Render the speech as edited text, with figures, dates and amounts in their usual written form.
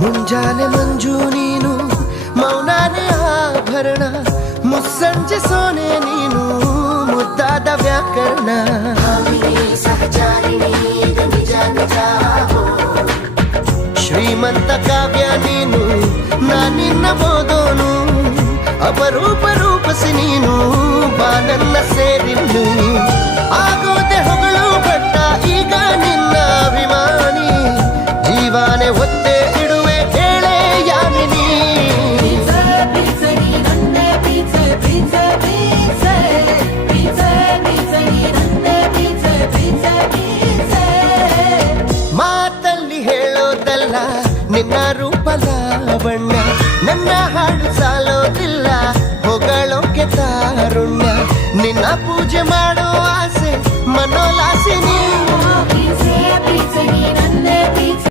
ಮುಂಜಾನೆ ಮಂಜು ನೀನು ಮೌನಾನೆ ಆಭರಣ ಮುಸ್ಸಂಜೆ ಸೋನೆ ನೀನು ಮುದ್ದಾದ ವ್ಯಾಕರಣ ಶ್ರೀಮಂತ ಕಾವ್ಯ ನೀನು ನಾನಿನ್ನ ಓದೋನು ಅಪರೂಪ ರೂಪಸಿ ನೀನು ಬಾನನ್ನ ಸೇರಿನ್ನು ಆಗೋದೆ ಹೊಗಳು ಭಟ್ಟ ಈಗ ನಿನ್ನ ಅಭಿಮಾನಿ ಜೀವಾನೆ ಒತ್ತೆ ಇಡುವೆ ಹೇಳೆ ಯಾಮಿನಿ ಮಾತಲ್ಲಿ ಹೇಳೋದಲ್ಲ ನಿನ್ನ ರೂಪ ಲಾವಣ್ಯ ನನ್ನ ಹಾಡು ಸಾಲೋದಿಲ್ಲ ಹೊಗಳೋಕೆ ತಾರುಣ್ಯ ನಿನ್ನ ಪೂಜೆ ಮಾಡೋ ಆಸೆ ಮನೋಲಾಸಿನಿ Pizza, pizza, ni nanne pizza.